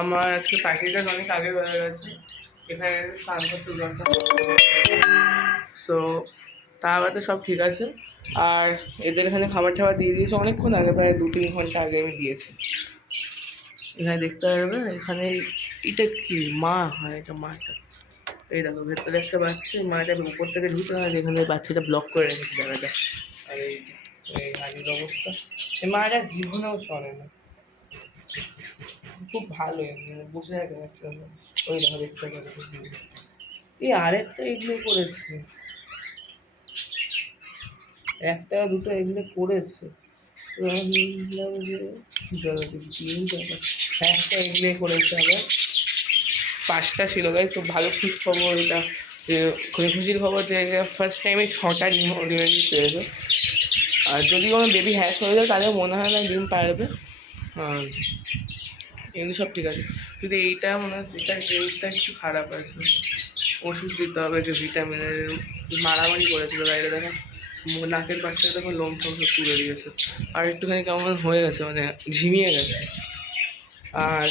আমার আজকে পাখিটা অনেক আগে হয়ে গেছে, এখানে স্নান করতে জলটা, সো তা বাদে সব ঠিক আছে। আর এদের এখানে খাবার টাবার দিয়ে দিয়েছে অনেকক্ষণ আগে, প্রায় 2-3 ঘন্টা আগে আমি দিয়েছি। এখানে দেখতে পারবে, এখানে এটা কি মা হয়, এটা মাটা। এই দেখো ভেতরে একটা বাচ্চা, মাটা উপর থেকে ঢুকে আর এখানে বাচ্চাটা ব্লক করে রেখেছে জায়গাটা। আর এই যে এই হাড়ির অবস্থা, এই মাটা জীবনেও চলে না, খুব ভালো বসে থাকে একটা। ওই দেখো দেখতে পাবে, এই আরেকটা এগুলো করেছে, একটা দুটো এগুলো করেছে, তো আমি ভাবলাম যে একটা এগুলো করেছে আবার। 5টা ছিল গাইজ, তো ভালো খুশ খবর এটা, যে খুশির খবর যে ফার্স্ট টাইমে 6টা ডিম অলরেডি পেয়েছে। আর যদি কোনো বেবি হ্যাশ হয়ে যায় তাহলে মনে হয় না ডিম পারবে। আর এমনি সব ঠিক আছে, কিন্তু এইটা মনে হচ্ছে এটা হেলথটা একটু খারাপ আছে, ওষুধ দিতে হবে যে ভিটামিনের। মারামারি করেছিল বাইরে, দেখো নাকের পাশ থেকে দেখো লোম টোম সব তুলে দিয়েছে, আর একটুখানি কেমন হয়ে গেছে, মানে ঝিমিয়ে গেছে। আর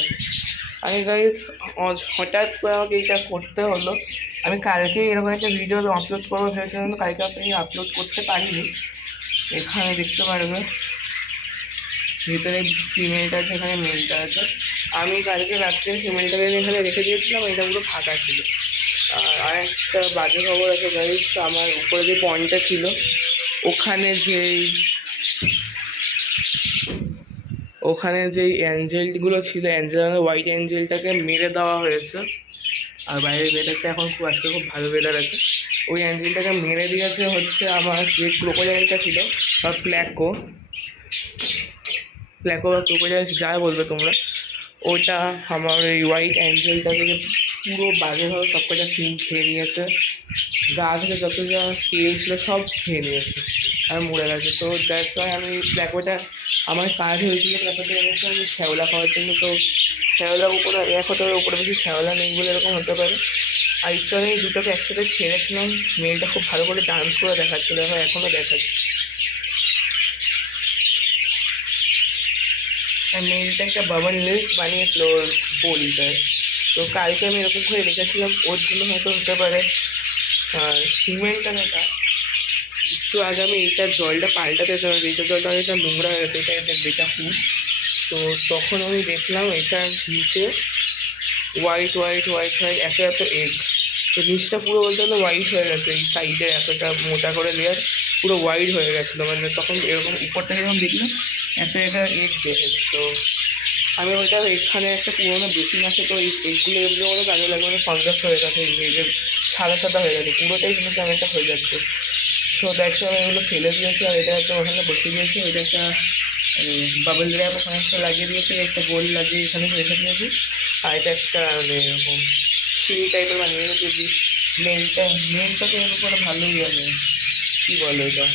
আমি গাইজ হঠাৎ করে আমাকে এইটা করতে হলো। আমি কালকে এরকম একটা ভিডিও আপলোড করবো ভেবেছিলাম, কিন্তু কালকে আপনি আপলোড করতে পারিনি। এখানে দেখতে পারবে ভিতরে ফিমেলটা আছে, এখানে মেলটা আছে। আমি কালকে রাত্রে ফিমেলটাকে এখানে রেখে দিয়েছিলাম, এটা পুরো ফাঁকা ছিল। আর একটা বাজে খবর আছে গাইজ, আমার উপরে যে পয়েন্টটা ছিল ওখানে যেই অ্যাঞ্জেলগুলো ছিল, অ্যাঞ্জেল হোয়াইট অ্যাঞ্জেলটাকে মেরে দেওয়া হয়েছে। আর বাইরের ওয়েদারটা এখন আজকে খুব ভালো ওয়েদার আছে। ওই অ্যাঞ্জেলটাকে মেরে দিয়েছে হচ্ছে আমার যে ক্রোকোডাইলটা ছিল, বা প্ল্যাকো বা ক্রোকোডাইল যা বলবে তোমরা, ওটা আমার ওই হোয়াইট অ্যাঞ্জেলটাকে পুরো বাজেভাবে সব কটা ফিল্ম খেয়ে নিয়েছে। গা থেকে যত যা স্কেল ছিল সব খেয়ে নিয়েছে আর মরে গেছে। তো দ্যাটস ওয়াই আমি প্ল্যাকোটা, আমার কাজ হয়েছিল প্ল্যাকোটা এনেছি আমি শ্যাওলা খাওয়ার জন্য। তো শ্যাওলার উপরে এক হতে হবে, উপরে বেশি শ্যাওলা নেই বলে এরকম হতে পারে। আর একটু আমি দুটোকে একসাথে ছেড়েছিলাম, মেয়েটা খুব ভালো করে ডান্স করে দেখাচ্ছিল, এখন এখনও দেখাচ্ছে। আর মেয়েটা একটা বাবার লিস্ট বানিয়েছিল ওর বলিটায়, তো কালকে আমি এরকম করে রেখেছিলাম, ওর জন্য হয়তো হতে পারে। আর সিমেন্টটা দেখা একটু আগে আমি এইটার জলটা পাল্টাতে চাই, এইটার জলটা অনেকটা নোংরা হয়ে গেছে, এটা বেটা ফুড। তো তখন আমি দেখলাম এটার নিচে হোয়াইট হোয়াইট হোয়াইট হোয়াইট এত এত এগ। তো নিচটা পুরো বলতে গেলে হোয়াইট হয়ে গেছে, এই সাইডে এতটা মোটা করে লেয়ার পুরো হোয়াইট হয়ে গেছিলো। মানে তখন এরকম উপর থেকে যখন দেখলাম এত একটা এগ দেখেছি। তো আমি ওইটা এখানে একটা পুরোনো বেসিন আছে, তো এই এগুলো এগুলো বলে কাজে লাগে, মানে ফাঙ্গাস হয়ে গেছে, এই যে সাদা সাদা হয়ে গেছে পুরোটাই, কিন্তু কেমনটা হয়ে যাচ্ছে। সো দ্যাটস আমি এগুলো ফেলে দিয়েছি। আর এটা একটা ওখানে বসিয়ে দিয়েছি, এটা একটা বাবল র্যাপ ওখানে একটা লাগিয়ে দিয়েছি, একটা গোল লাগিয়ে এখানে রেখে দিয়েছি। আর এটা একটা মানে এরকম সিল টাইপের বানিয়ে দিয়েছি। মেনটাকে এর উপরে ভালোই হবে, কী বলে এটা,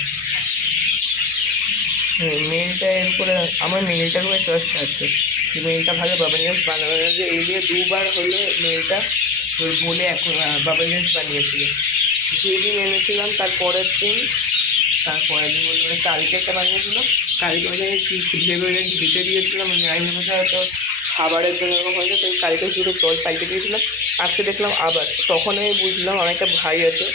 মেলটা এর উপরে আমার মেলটার উপরে ট্রাস্ট আছে যে মেলটা ভালো বাবালিয়ান্স বানাবে। যে এই দিয়ে দুবার হলে মেলটা বলে এখন বাবালিয়ান্স বানিয়েছিল। সেই দিন এনেছিলাম, তারপরের দিন বলতে মানে কালকে একটা বানিয়েছিলাম। কালকে ওই ভেবে ঘিতে দিয়েছিলাম, আমি ভেবেছি হয়তো খাবারের জন্য এরকম হয়েছে, তো কালকে দুটো জল পাল্টে দিয়েছিলাম। আজকে দেখলাম আবার, তখন আমি বুঝলাম আমার একটা ভাই আছে,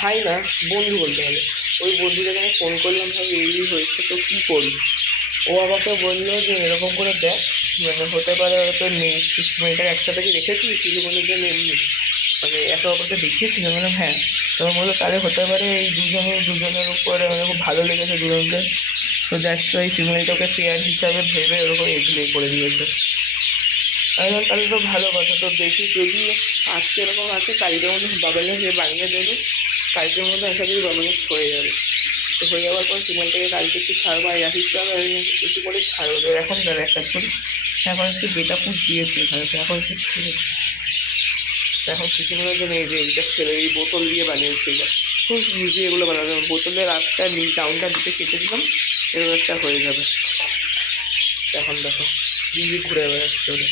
ভাই না বন্ধু বলতে হবে, ওই বন্ধুটাকে আমি ফোন করলাম, ভাই এই হয়েছে তো কী করি। ও আমাকে বললো যে এরকম করে দেখ, মানে হতে পারে হয়তো নেই মেয়েটার একসাথে কি রেখেছি কিছুক্ষণের জন্য এমনি, মানে একে অপরকে দেখিয়েছি, মানে হ্যাঁ। তখন বললো তাহলে হতে পারে এই দুজনের উপরে মানে খুব ভালো লেগেছে দুজনকে। তো দ্যাটস ওয়াই ফিমেলটাকে পেয়ার হিসাবে ভেবে ওরকম এগুলো করে দিয়েছে। আমি বললাম তাহলে তো ভালো কথা। তো দেখি যদি আজকে এরকম আছে, কালকের মধ্যে বাবালে সে বানিয়ে দেবে, কালকের মধ্যে আশা করি বাবালে হয়ে যাবে। তো হয়ে যাওয়ার পর ফিমেলটাকে কালকে একটু ছাড়বো, আর রাখিতে হবে একটু করে ছাড়বো। তো এখন দাঁড়া এক কাজ করি, এখন একটু বেটা ফুড দিয়েছি এখানে, তো এখন একটু ছেড়ে, এখন কিছু মনে হচ্ছে নেই যে এইটা ছেড়ে এই বোতল দিয়ে বানিয়েছি। এটা খুব ইজি এগুলো বানানো, বোতলের আপটা ডাউনটা দিতে কেটে দিলাম, এরকম একটা হয়ে যাবে। এখন দেখো ইজি ঘুরে বেড়াচ্ছে ওটা।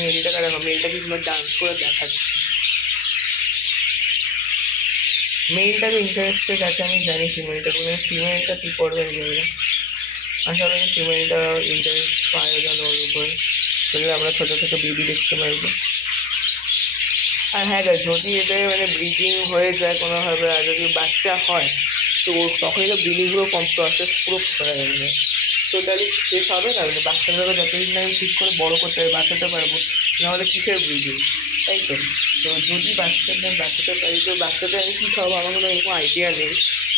মেলটাকে দেখো, মেলটাকে তোমার ডান্স করে দেখাচ্ছে। মেলটাকে ইন্টারেস্টেড আছে আমি জানি, ফিমেলটা কোনো ফিমেলটা কী করবে আমি জানি না। আশা করি ফিমেলটা ইন্টারেস্ট পায় যেন ওর উপরে, তাহলে আমরা ছোটো ছোটো বেবি দেখতে পারবো। আর হ্যাঁ গাইস, যদি এদের মানে ব্রিডিং হয়ে যায় কোনোভাবে, আর যদি বাচ্চা হয় তো তখন তো ব্রিডিং পুরো প্রসেস পুরো হয়ে যাবে, টোটালি শেষ হবে না। মানে বাচ্চাদেরকে যতদিন না আমি ঠিক করে বড়ো করতে বাঁচাতে পারবো, নাহলে কিসের ব্রিডিং, তাই তো। তো যদি বাচ্চাতে পারি, তো বাচ্চাতে আমি কী খাবো আমার কোনো এরকম আইডিয়া নেই।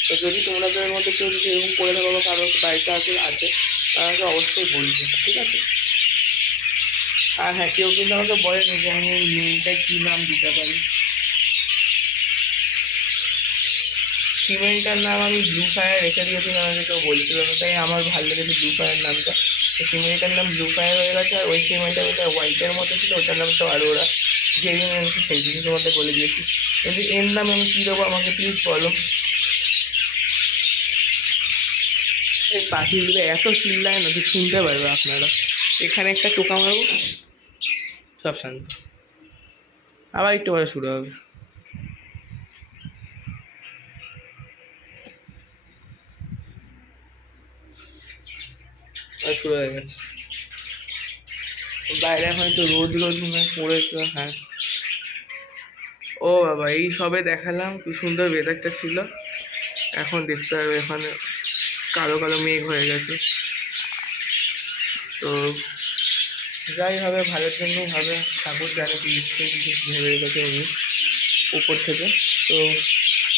তো যদি তোমাদের মধ্যে কেউ যদি এরকম করে থাকো বা কারোর বাড়িতে আছে তাহলে অবশ্যই বলবো, ঠিক আছে। আর হ্যাঁ, কেউ কিন্তু আমাকে বলেনি যে আমি এই মেয়েটার কী নাম দিতে পারি। ফিমেলটার নাম আমি ব্লু ফায়ার রেখে দিয়েছিলাম, আমাকে কেউ বলছিল না, তাই আমার ভালো লেগেছে ব্লু ফায়ার নামটা। তো ফিমেলটার নাম ব্লু ফায়ার হয়ে গেছে। আর ওই ফিমেলটা যেটা হোয়াইটের মতো ছিল ওটার নাম তো আরও, ওরা যেদিন এনেছি সেই দিন তোমাদের বলে দিয়েছি। কিন্তু এর নাম আমি কী দেবো আমাকে প্লিজ বলো। এই পাখিগুলো এত চিল্লায় না, তো শুনতে পারবে আপনারা। এখানে একটা টোকা মারবো, সব শান্ত, আবার একটু পরে শুরু হবে। শুরু হয়ে গেছে। বাইরে এখন একটু রোদ পড়েছিল। হ্যাঁ, ও বাবা, এই সবে দেখালাম কি সুন্দর ওয়েদারটা ছিল, এখন দেখতে হবে এখানে কালো কালো মেঘ হয়ে গেছে। তো যাই হবে ভালোর জন্যই হবে, ঠাকুর জানে কি ইচ্ছে কিছু ভেবে রেখেছে উনি উপর থেকে। তো